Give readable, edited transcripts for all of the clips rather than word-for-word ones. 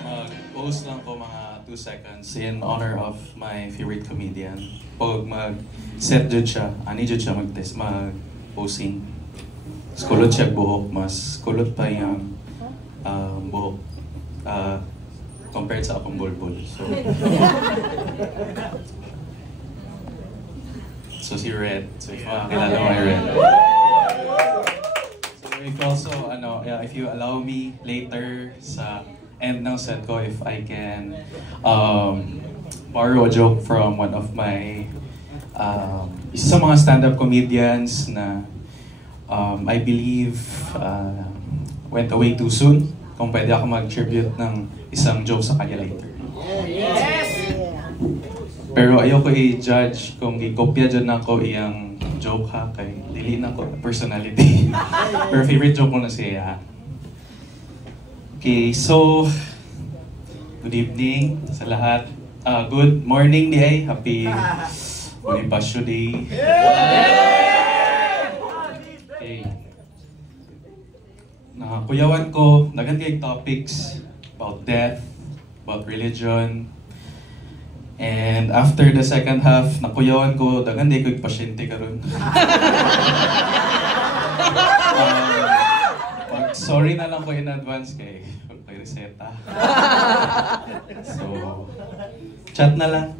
Mag-post lang ko mga 2 seconds in honor of my favorite comedian. Pag mag-set jud siya, ani jud siya mag-posing. Mas kulot siya buhok, mas kulot pa yung buhok. Compared sa akong bulbul. So si Red. So if makakilala mo ay Red. So if also, if you allow me later sa end ng set ko, if I can borrow a joke from one of my isa sa mga stand-up comedians na I believe went away too soon. Kung pwede ako mag-tribute ng isang joke sa kanya later. Yes! Pero ayoko i-judge kung i-kopya dyan ako iyang joke ha, kay dili na ko personality. Pero favorite joke ko na siya. Okay, so good evening sa lahat. Good morning day. Happy Bonifacio Day. Okay. Nakakuyawan ko, nagandang topics about death, about religion. And after the second half, nakuyawan ko, dagandang ko yung pasyente karon. Sorry na lang ko in advance kay reseta. So, chat na lang.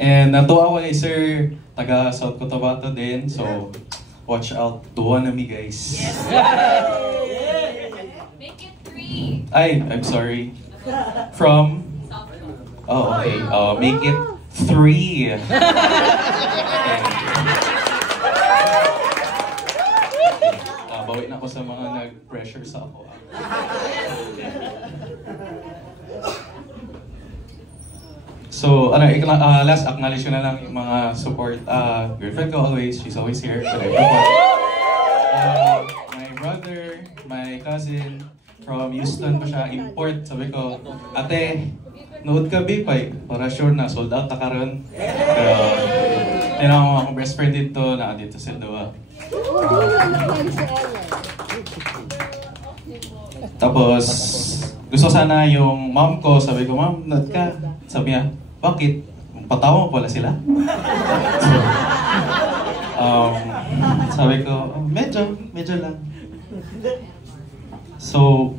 And natuwa ko kay Sir, taga South Cotabato din. So, watch out. Duwa na mi, guys. Yes. Make it 3. Ay, I'm sorry. From? Oh, okay. Make it 3. Bawi na ako sa mga nag-pressure sa ako. So, last acknowledge ko na lang yung mga support. Girlfriend ko always, she's always here. My brother, my cousin, from Houston pa siya, import. Sabi ko, ate, nood ka bipay, para sure na, sold out na karon. Pero, yun akong best friend dito, dito sa Dawa. Tapos, gusto sana yung mom ko, sabi ko, ma'am, nood ka. Sabi niya, bakit? Patawa mo pala sila? So, sabi ko, medyo lang. So,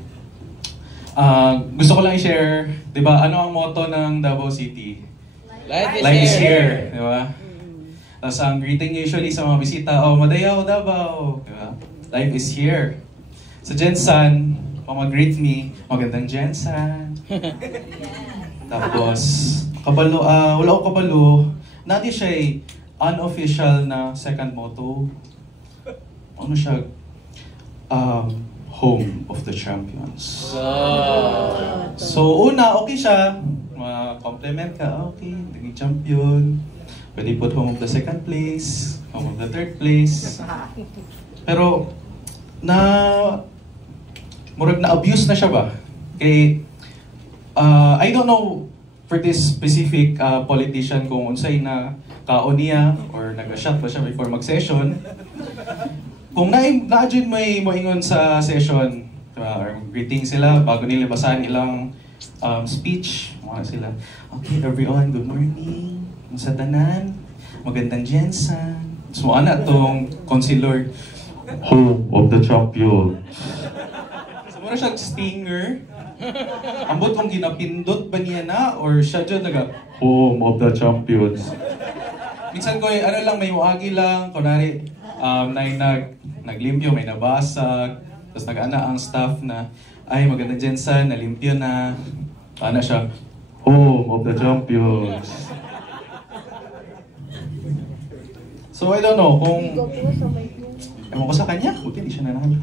gusto ko lang i-share, di ba, ano ang motto ng Davao City? Life is here. Di ba? Tapos ang greeting usually sa mga bisita, madayaw Davao. Di ba? Life is here. So, Jensan, kung mag-greet me, magandang Jensan. Tapos, kabalo, wala ko kabalo, nadi siya unofficial na second motto. Ano siya? Home of the champions. So, una, okay siya. Compliment ka, okay, naging champion. Pwede put home of the second place, home of the third place. Pero, murag na-abuse na siya ba? Kay, I don't know for this specific politician kung unsay na kaon niya or nag-shot pa siya before mag-session. Kung na-adjun may moingon sa session, or greeting sila bago nila basahin ilang speech, mga sila, okay everyone, good morning, sa tanan, magandang Jensen. So ana tong concealer, home of the champion. So muna siyang stinger. Ambot kung ginapindot ba niya na or siya dyan home of the champions. Minsan ko lang, may muagi lang, kunwari naglimpyo, may nabasag, tapos nag-ana ang staff na, ay maganda Jensen, nalimpyo na. Ana siya, home of the champions. So I don't know kung ewan ko sa kanya, buti hindi siya nanalo.